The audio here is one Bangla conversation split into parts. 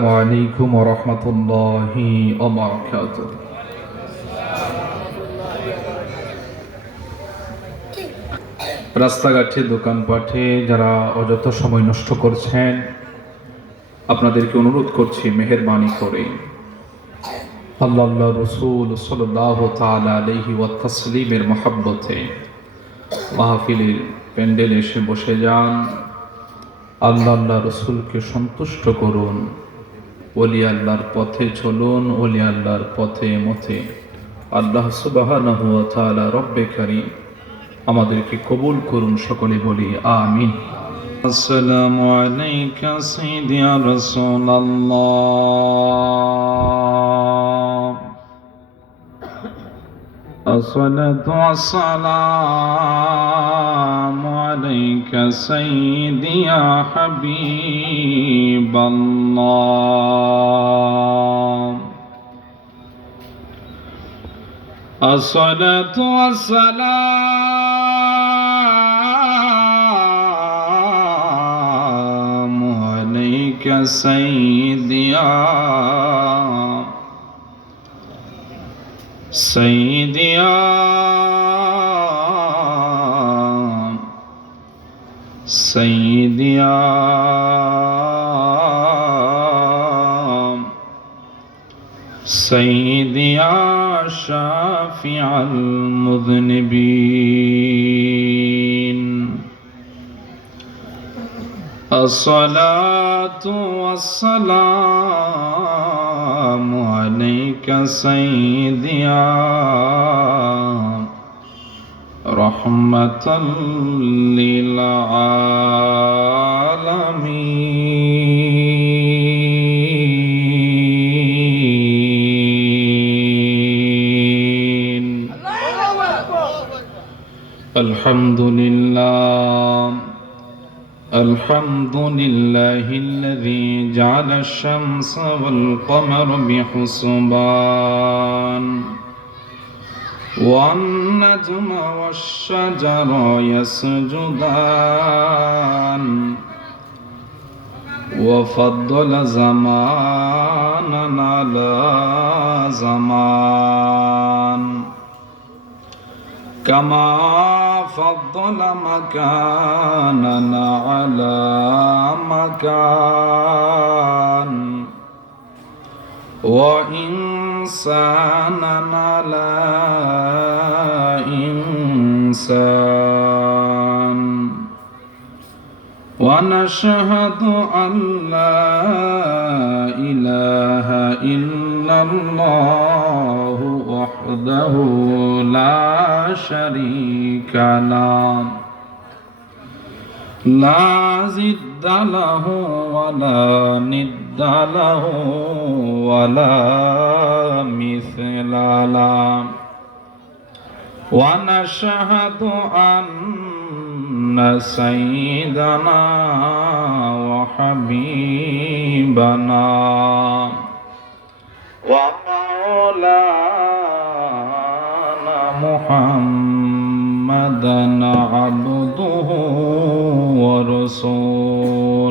আসসালামু আলাইকুম ওয়া রাহমাতুল্লাহি ওয়া বারাকাতুহু। রাস্তাঘাটে দোকানপাটে যারা অযথা সময় নষ্ট করছেন, আপনাদেরকে অনুরোধ করছি মেহেরবানি করে আল্লাহ রাসূল সাল্লাল্লাহু তাআলা আলাইহি ওয়া তাসলিমের মহব্বতে মাহফিলের প্যান্ডেলে এসে বসে যান। আল্লাহ রাসূলকে সন্তুষ্ট করুন, ওলি আল্লাহর পথে চলুন, ওলি আল্লাহর পথে মতে আল্লাহ সুবহানাহু ওয়া তাআলা রব্বে কারীম আমাদেরকে কবুল করুন, সকলে বলি আমিন। আসসালামু আলাইকা সাইয়্যিদি ইয়া রাসূলাল্লাহ, আসসালাতু ওয়াসসালামু আলাইকা সাইয়্যিদি ইয়া হাবিবাল্লাহ, আসসালাতু ওয়াসসালামু আলাইকা সাইয়্যিদি ইয়া سيدي يا شافع المذنبين، الصلاة والسلام عليك سيدي يا رحمة للعالمين. الحمد لله، الحمد لله الذي جعل الشمس والقمر بحسبان، والنجم والشجر يسجدان، وفضل زمانا على زمان، كما فضل مكاننا على مكان، وإنسانا على إنسان، ونشهد أن لا إله إلا الله وحده لا شريك له، لا ضد له ولا ند له ولا مثل له، ونشهد أن سيدنا وحبيبنا ومولانا محمدا عبده ورسوله،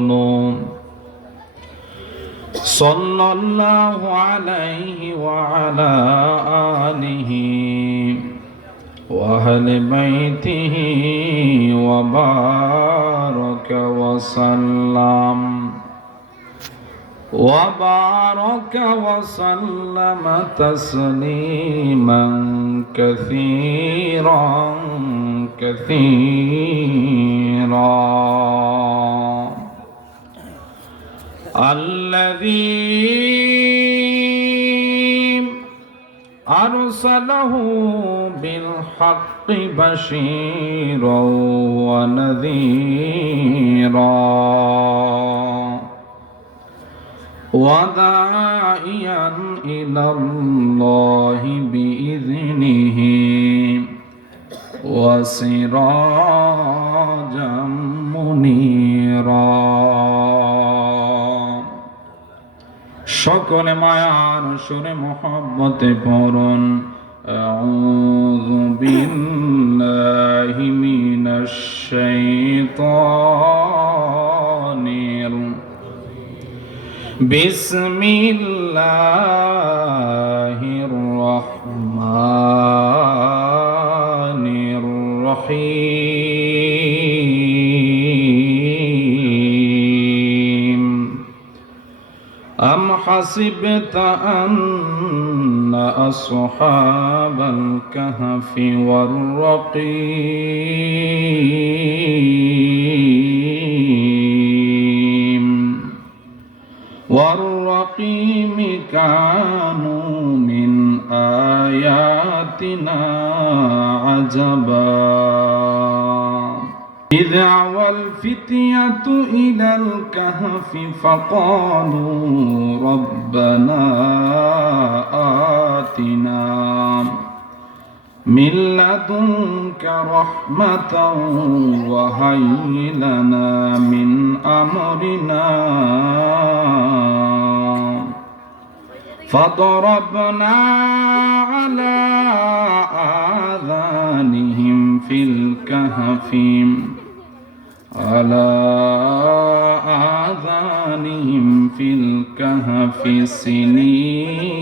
صلى الله عليه وعلى آله وأهل بيته وبارك وسلم تسليما كثيرا كثيرا. الذي أرسله بالحق بشيرا ونذيرا، وداعيا إلى الله بإذنه وسراجا منيرا. সকলে মায়ার সুরে মোহাব্বতে পড়ুন আউযু বিল্লাহি মিনাশ শাইতানির بسم الله الرحمن الرحيم أم حسبت أن أصحاب الكهف والرقيم كانوا من آياتنا عجبا إذ أوى الفتية إلى الكهف فقالوا ربنا آتنا من لدنك رحمة وهيئ لنا من أمرنا فضربنا على آذانهم في الكهف سنين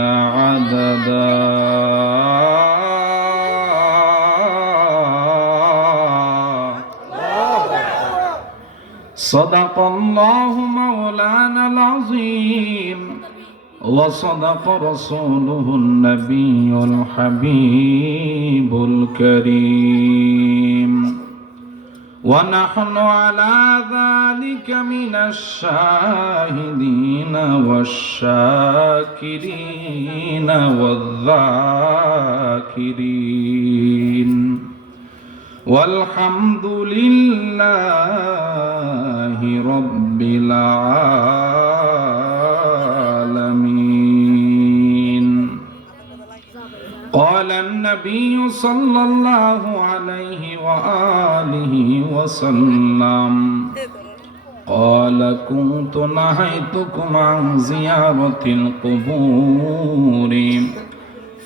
عددا صدق الله مولانا العظيم وصدق رسوله النبي الحبيب الكريم ونحن على ذلك من الشاهدين والشاكرين والذاكرين والحمد لله رب العالمين. قال النبي صلى الله عليه وآله وسلم قال كنت نهيتكم عن زيارة القبور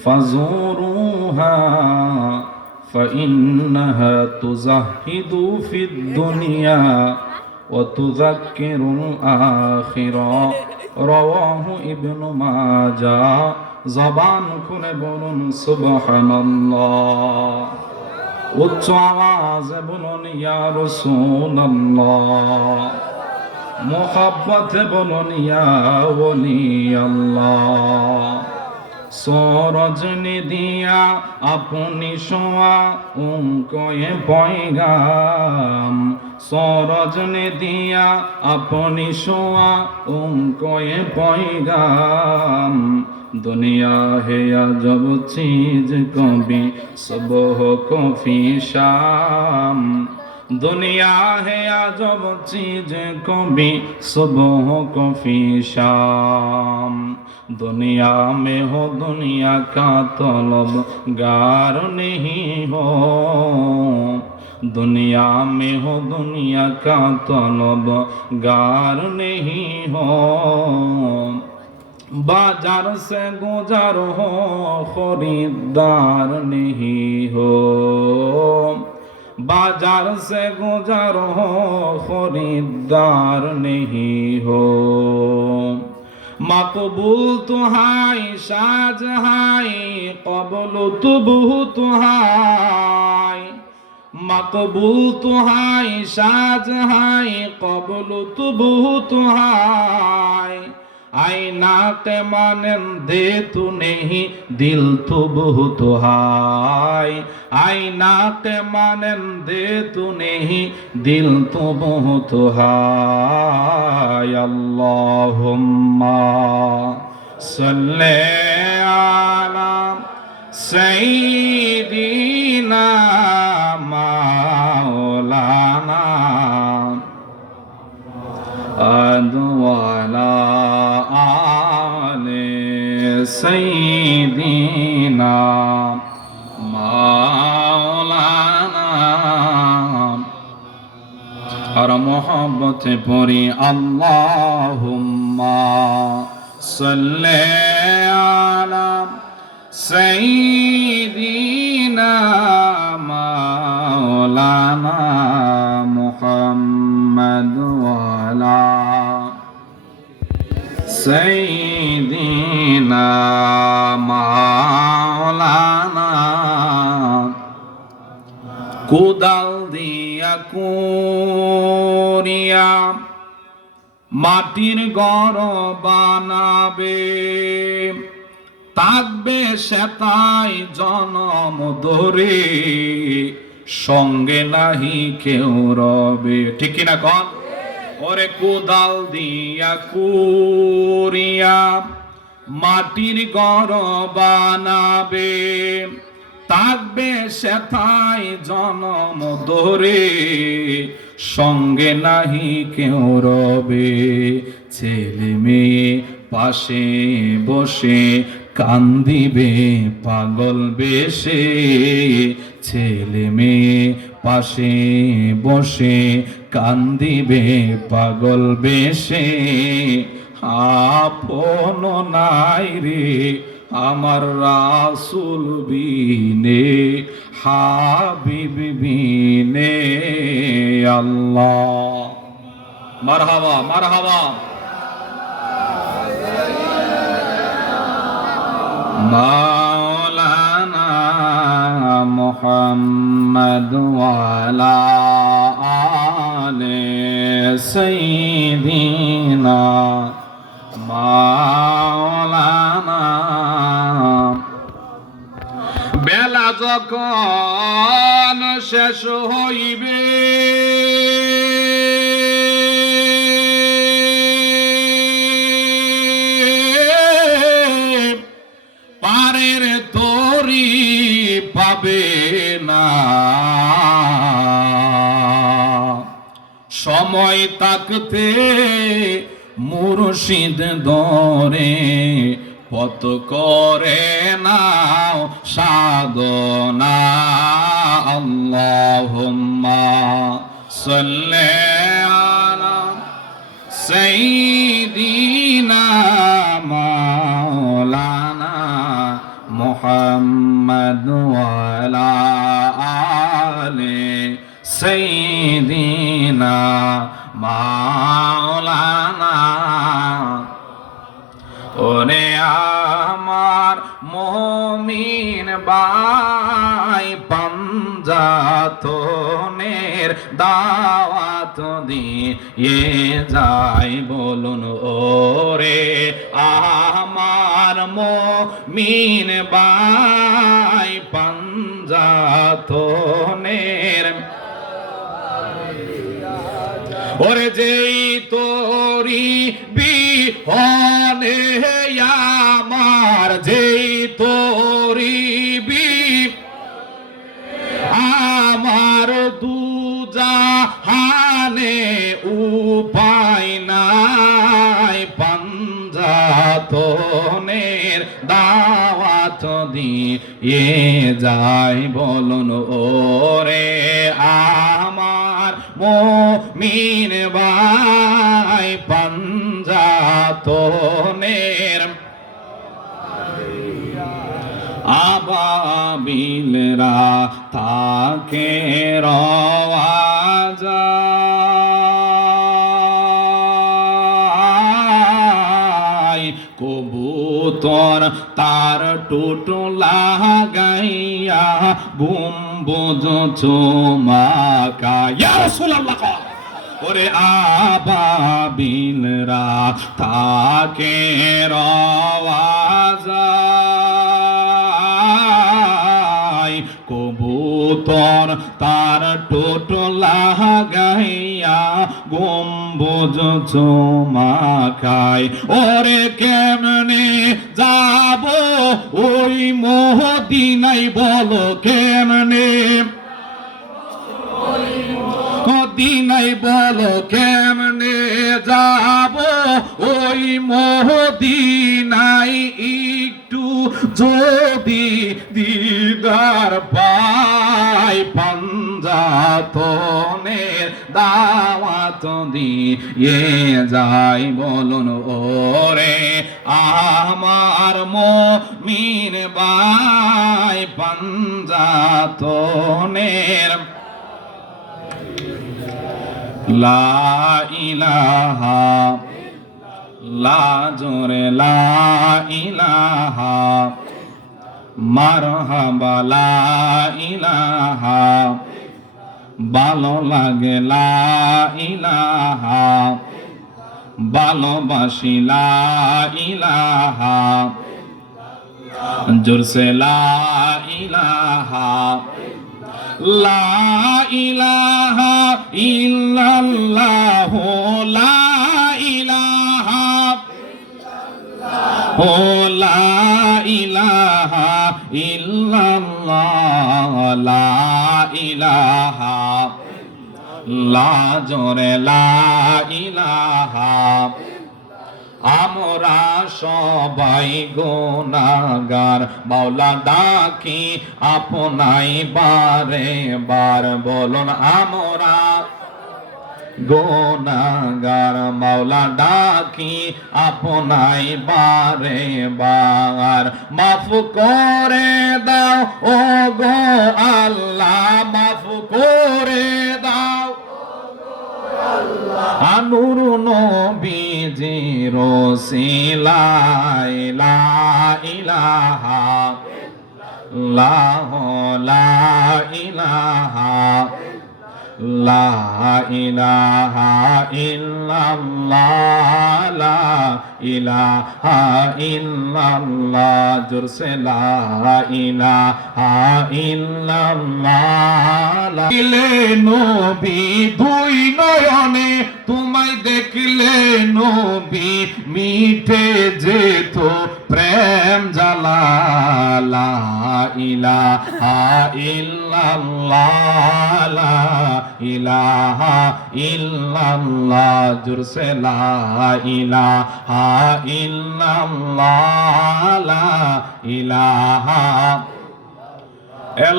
فزوروها فإنها تزهد في الدنيا وتذكر الآخرة رواه ابن ماجه জবান খুলে বলুন সুবহানাল্লাহ উচ্চ আওয়াজে বলুন ইয়া রাসূলুল্লাহ মুহাব্বতে বলুন ইয়া ওলি আল্লাহ সরজনি দিয়া আপনি শোয়া উনকয়ে পয়গাম সরজনি দিয়া আপনি শোয়া উনকয়ে পয়গাম दुनिया है अजब चीज कभी सुबह कभी शाम दुनिया है अजब चीज कभी सुबह कभी शाम दुनिया में हो दुनिया का तलब गार नहीं हो दुनिया में हो दुनिया का तलब गार नहीं हो बाजार से गुजार हो खरीदार नहीं हो बाजार से गुजार हो खरीदार नहीं हो मकबूल तुहाई साज हाय कबल तुबहु तुहाई मकबूल तुहाई साज हाय कबल तुबहु तुहाई आईना के मानन दे तू नहीं दिल तो बहुत हाय आईना के मानन दे तू नहीं दिल तो बहुत हाय अल्लाहुम्मा सल्ले अला सय्यिदिना मौलाना अदवाला सय्यिदिना मौलाना और मोहब्बत पड़ी अल्लाहुम्मा सल्ले अला सय्यिदिना मौलाना मुहम्मद वाला সাইয়্যিদিনা মাওলানা কোদাল দিয়া কুরিয়া মাটির ঘর বানাবে, থাকবে সেটাই জনম ধরে, সঙ্গে নাহি কেউ রবে। ঠিক কিনা কন? ওরে কোদাল দিয়া কুরিয়া মাটির ঘর বানাবে, থাকবে সেটাই জনম ধরে, সঙ্গে নাহি কেউ রবে। ছেলে মেয়ে পাশে বসে কান্দিবে পাগল বেশে, ছেলে মেয়ে পাশে বসে কান্দিবে পাগল বেশে। আপন নাই রে আমার রাসূল বিনে, হাবিব বিনে আল্লাহ। মারহাবা মারহাবা। মাওলানা মুহাম্মদ ওয়ালা আলে সাইয়্যিদিনা মাওলানা। বেলা যখন শেষ হইবে পারের তরি পাবে না, সময় থাকতে মুর্শিদ দরে পত করে নাও সাধনা। আল্লাহুম্মা সাল্লি আলা সাইয়্যিদিনা মাওলানা মুহাম্মদ ওয়ালা আলে সাইয়্যিদিনা মাওলানা। ওরে আমার মুমিন ভাই পাঞ্জাতনের দাওয়াত দিয়ে যাই বলুন, ওরে আমার মুমিন ভাই পাঞ্জাতনের, ওরে যেই তোরি বিহনে আমার, যেই তোরি আমার দুজাহানে উপায় নাই, পাঞ্জাতনের দাওয়াত দিয়ে যাই বলুন, ওরে আমার মুমিন ভাই পাঞ্জাতনের আবাবিলরা তাকে রওয়াজা কবুতর তার টুটু লাগাইয়া গুম্বুজ চুমাকায়। ইয়া রাসূলুল্লাহ, ওরে আবাবিলরা তাকে রওয়াজা কবুতর তার টোটো লাগাইয়া গম্বুজ চুমাকায়। ওরে কেমনে যাব ওই মদিনায় বলো, কেমনে মদিনায় বলো, কেমনে যাব ওই মদিনায়, একটু যদি দিদার পাই পাঞ্জাতনের দাওয়াত দিয়ে যাই বলুন, ওরে আমার মুমিন ভাই পাঞ্জাতনের লা ইলাহা লা জোরে লা ইলাহা মারহাবা লা ইলাহা ভালো লাগে লা ইলাহা ভালোবাসি লা ইলাহা জোরসে লা ইলাহা লা ইলাহা ইল্লাল্লাহ লা ইলাহা ও লা ইলাহা ইল্লাল্লাহ লা ইলাহা লা জোরে লা ইলাহা আমরা সবাই গুনাহগার মাওলা ডাকি আপনাই বারে বার বলুন আমরা গুনাহগার মাওলা ডাকি আপনাই বারে বার মাফ করে দাও ও গো আল্লাহ মাফ করে দাও নূর নবীজির ওসিলায় লা ইলাহা লা ইলাহা লা ইলাহা ইল্লাল্লাহ লা ইলাহা ইল্লাল্লাহ জোরসে লা ইলাহা ইল্লাল্লাহ দিলে নবী দুই নয়নে তোমায় দেখলে নবী মিটে যেত প্রেম জ্বালা লা ইলাহা ইল্লাল্লাহ লা ইলাহা ইল্লাল্লাহ জোরসে লা ইলাহা ইল্লাল্লাহ লা ইলাহা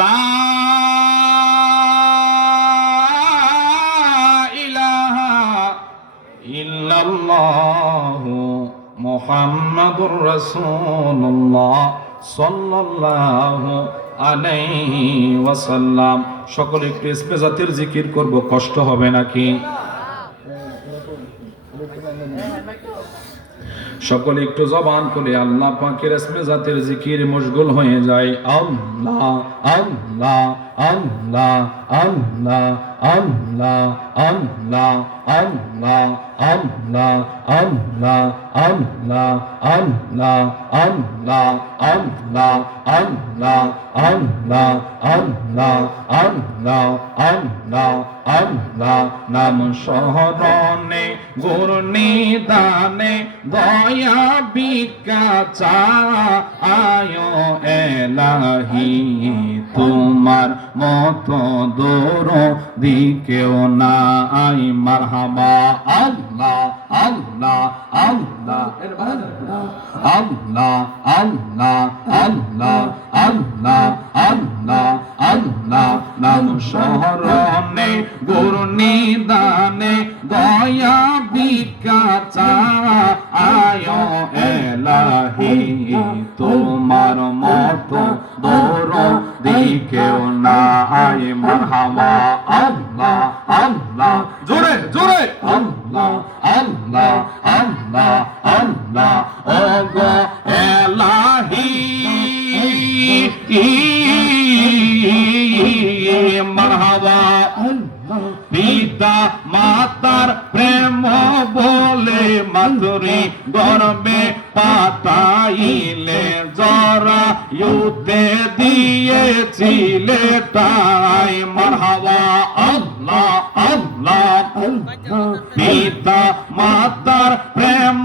লা ইলাহা ইল্লাল্লাহ মুহাম্মাদুর রাসূলুল্লাহ সাল্লাল্লাহু আলাইহি ওয়াসাল্লাম। সকলে একটু ইসমে জাতের জিকির করব, কষ্ট হবে নাকি? সকলে একটু জবান করে আল্লাহ পাকের ইসমে জাতের জিকির মশগুল হয়ে যায়। আল্লাহ আল্লাহ আল্লাহ আল্লাহ আল্লাহ আল্লাহ আল্লাহ আল্লাহ আল্লাহ আল্লাহ আল্লাহ আল্লাহ আল্লাহ আল্লাহ আল্লাহ আল্লাহ আল্লাহ আল্লাহ আল্লাহ নাম শরণে গুর নিদানে দয়া বিকা চায় এলাহি তোমার মতো দূর দিকেও নাই মারহাবা আল্লাহ আল্লাহ আল্লাহ আল্লাহ আল্লাহ আল্লাহ আল্লাহ আল্লাহ আল্লাহ নাম শরণে গুর নিদানে দয়া বিকা চায় এলাহি তোমার মতো দূর দিকেও নাই মারহাবা আল্লাহ আল্লাহ জোরে জোরে আল্লাহ আল্লাহ আল্লাহ আল্লাহ ও গো এলাহি মারহাবা পিতা মাতার প্রেম বলে মাধুরী গর্বে পাতাইলে জরা ইউতে দিয়েছিলে তাই মারহাবা আল্লাহ আল্লাহ পিতা মাতার প্রেম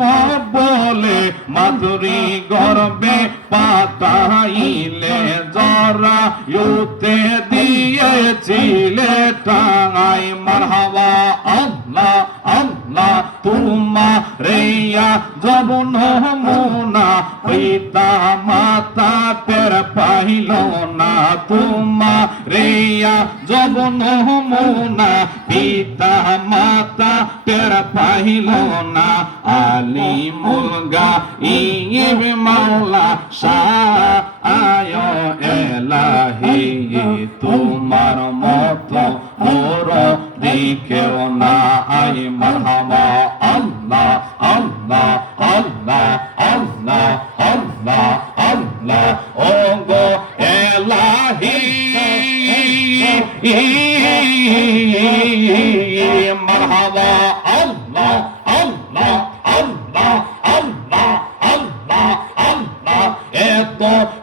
বলে মাধুরী গর্বে পাতাইলে জরা ইউতে দিয়েছিলে তাই মারহাবা আল্লাহ আল্লাহ তুমা রেয়া জবন মুনা পিতা মাতা তের পাইল না তুমা রেয়া জবন মুনা পিতা মাতা তের পাইল না আলী মুলগা ইব মাওলা শাহ আয় এলাহি তোমার মতো মোর দিকেও না আই মারহাবা আল্লাহ আল্লাহ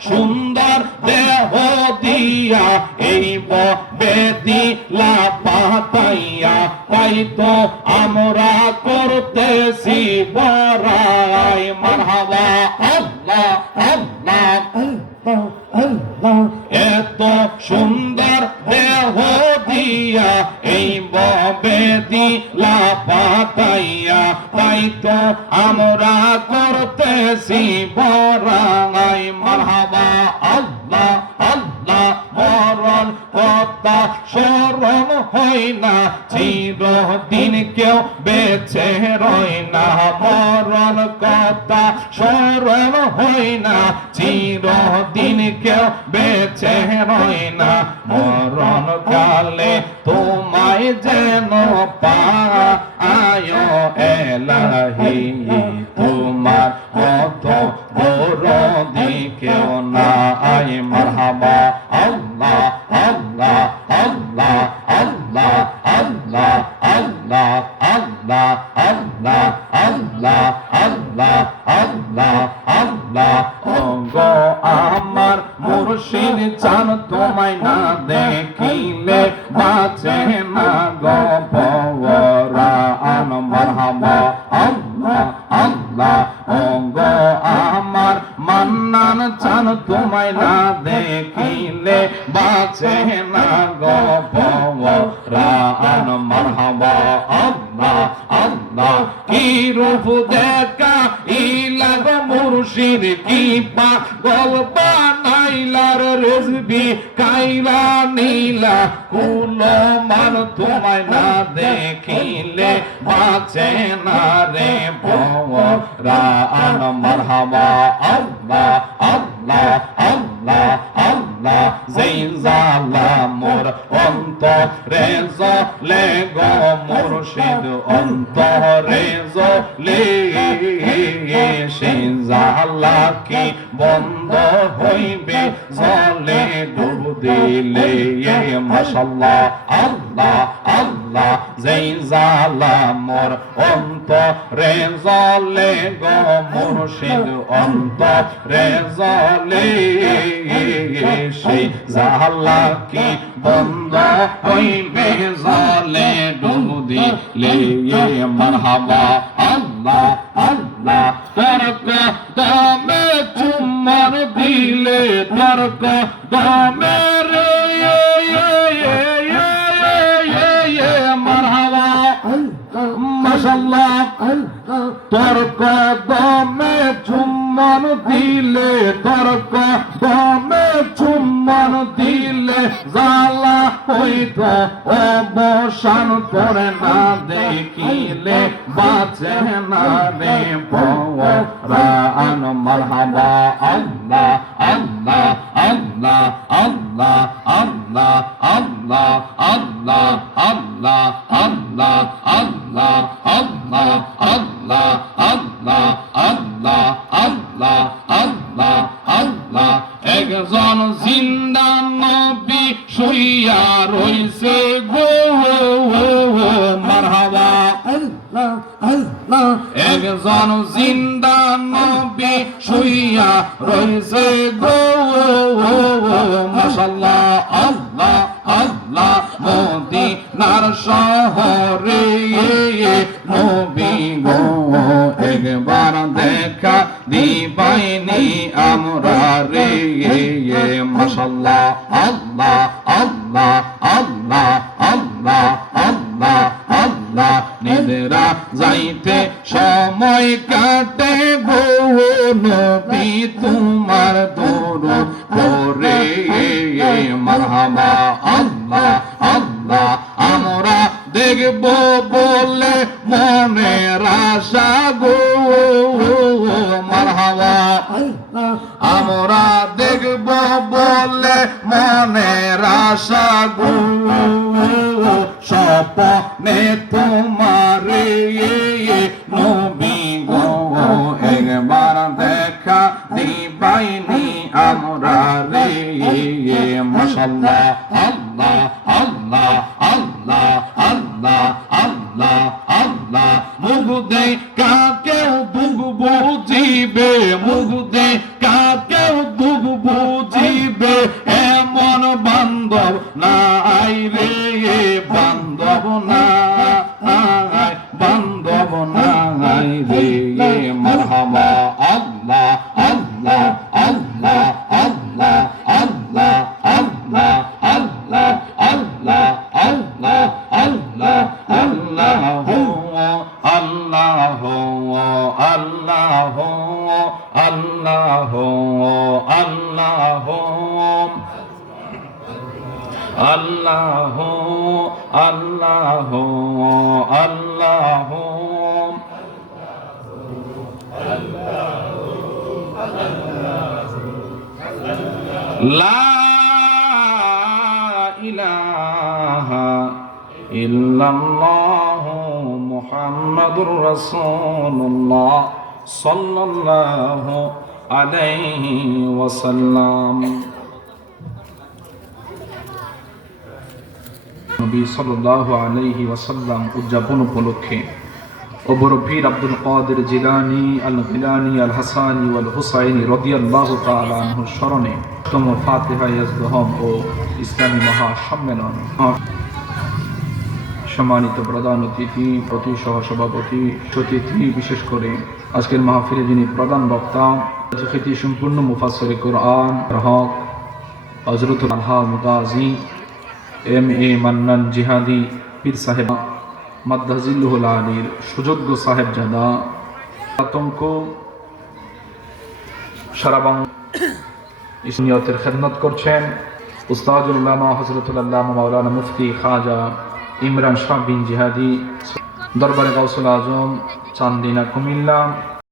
সুন্দর দেহ দিয়া এই বেদিলা পাতাইয়া তাই তো আমরা করতেছি বড়াই মারহাবা আল্লাহ আল্লাহ আল্লাহ এত সুন্দর দেহ দিয়া এই বেদিলা পাতাইয়া তাই তো আমরা করতেছি বড়াই মারহাবা আল্লাহ আল্লাহ মরণ কথা স্মরণ হয় না চিরদিন কেউ বেঁচে রয় না মরণ কথা স্মরণ হয় না চিরদিন কেউ বেঁচে রয় না মরণ কালে তোমায় যেন পায় এলাহি তোমার মত দরদি কেউ নাই মারহাবা আল্লাহ আল্লাহ আল্লাহ আল্লাহ আল্লাহ আল্লাহ আল্লাহ আল্লাহ আল্লাহ আল্লাহ আল্লাহ আল্লাহ ওগো আমার মুর্শিদ চান তোমায় না দেখিলে বাঁচে না গো পরাণ মারহাবা আল্লাহ আল্লাহ ওগো আমার মান্নান চান তোমায় না দেখিলে বাঁচে না গো পরাণ মারহাবা আল্লাহ আল্লাহ কি রূপ দেখা ইলাগ মুর্শিদ কি পাগল বানাইলার রেজবি কাইলা নীলা কুল মান তোমায় না দেখিলে বাঁচে না রে পরাণ মারহাবা আল্লাহ আল্লাহ আল্লাহ আল্লাহ যেই জালা মোর অন্তরে জ্বলে গো মুর্শিদ অন্তরে জ্বলে সেই জালা কি বন্ধ হইবে জ্বলে ডুব দিলে মাশাআল্লাহ আল্লাহ আল্লাহ যেই জালা মোর অন্তরে জ্বলে গো মুর্শিদ অন্তরে জ্বলে সেই জালা কি বন্ধ হইবে জ্বলে ডুব দিলে মারহাবা আল্লাহ আল্লাহ তর্ক দামে চুম্বন দিলে তর্ক দামে রে মারহাবা মাশাআল্লাহ তর্ক দামে চুম্বন দিলে তর্ক দামে চুম্বন দিলে জালা হইত অবসান করে না দেখিলে বাঁচে না রে পরাণ মারহাবা আল্লাহ আল্লাহ আল্লাহ আল্লাহ আল্লাহ আল্লাহ আল্লাহ আল্লাহ আল্লাহ আল্লাহ আল্লাহ আল্লাহ আল্লাহ আল্লাহ আল্লাহ আল্লাহ আল্লাহ একজন জিন্দা নবী শুইয়া রইছে গো মারহাবা আল্লাহ আল্লাহ একজন জিন্দা নবী শুইয়া রইছে গো মাশাআল্লাহ আল্লাহ আল্লাহ মদিনার শহরে নবী গো একবার দেখা দিবাইনি আমরা রে মাশাআল্লাহ আল্লাহ আল্লাহ আল্লাহ আল্লাহ আল্লাহ আল্লাহ নিদ্রা যাইতে সময় কাটে গো নবী তোমার দরুদ পড়ে মারহাবা আল্লাহ আল্লাহ আমরা দেখব বলে মনের আশা গো মারহাবা আমরা দেখব বলে মনের আশা গো স্বপ্নে তোমার নবী গো একবার দেখা দিবাইনি আমরা রে মাশাআল্লাহ আল্লাহ আল্লাহ আল্লাহ আল্লাহ আল্লাহ আল্লাহ মুখ দে কাকেও দুঃখ বুঝিবে মুখ দে কাকেও দুঃখ লা ইলাহা ইল্লাল্লাহু মুহাম্মাদুর রাসূলুল্লাহ সাল্লাল্লাহু আলাইহি ওয়াসাল্লাম। নবী সাল্লাল্লাহু আলাইহি ওয়াসাল্লাম উদযাপন উপলক্ষে ওবর পীর আব্দুল কাদের জিলানী আল গিলানী আল হাসানী ওয়াল হুসাইনী রাদিয়াল্লাহু তাআলা আনহুর স্মরণে তম ফাতিহা ইয়াজদহম ও ইসলামী মহাসম্মেলন। সম্মানিত প্রধান অতিথি, প্রতি সহসভাপতি, সতিথি, বিশেষ করে আজকের মাহফিলে যিনি প্রধান বক্তা, খ্যাতি সম্পূর্ণ মুফাসসিরে কুরআন হক হযরত আলহা মুগাজি এম.এ. মান্নান জিহাদি পীর সাহেব মাদ্দাজিল্লুহুল আলীর সুযোগ্য সাহেবজাদা, আতঙ্ক সারা বাংলা ইসলামিয়তের খেদমত করছেন উস্তাদুল উলামা হযরতুল আল্লামা মাওলানা মুফতি খাজা ইমরান শাহ বিন জিহাদি, দরবারে গাউসুল আজম, চান্দিনা, কুমিল্লা।